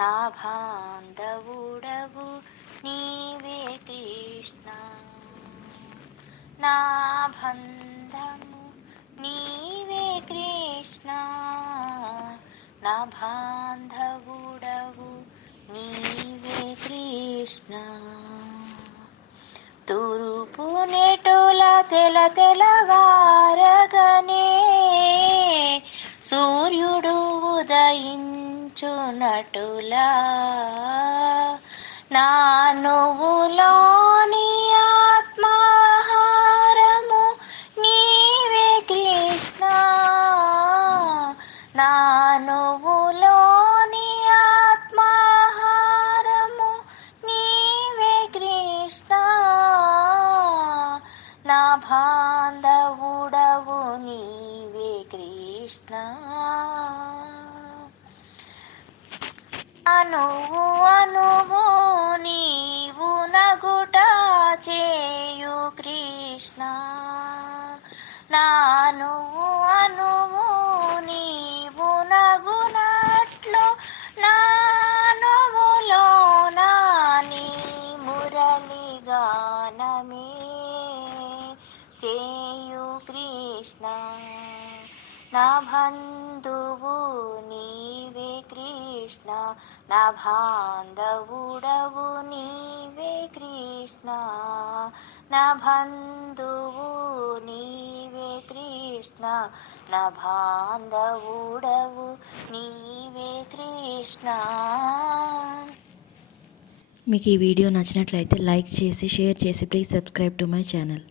నా బాంధవుడవు నీవే కృష్ణ, నా బంధము నీవే కృష్ణ, నా బాంధవుడవు నీవే కృష్ణ. తూర్పు నెటుల తెలవారగనే సూర్యుడు ఉదయించునటులా నా నువ్వులోని ఆత్మాహారము నీవే కృష్ణ, నా నువ్వులోని ఆత్మాహారము నీవే కృష్ణ, నా బాంధవుడవు నీవే కృష్ణ. అనువు అనువు నీవు నగుట చేయు కృష్ణ, నా అనువు అనువు నీవు నగునట్లు నా నువ్వులోన నీ మురళిగానమే చేయు కృష్ణ, నా బంధువు నీవే కృష్ణ, నా బాంధవుడవు నీవే కృష్ణ, నా బంధువు నీవే కృష్ణ, నా బాంధవుడవు నీవే కృష్ణ. మీకు ఈ వీడియో నచ్చినట్లయితే లైక్ చేసి షేర్ చేసి please subscribe to my channel.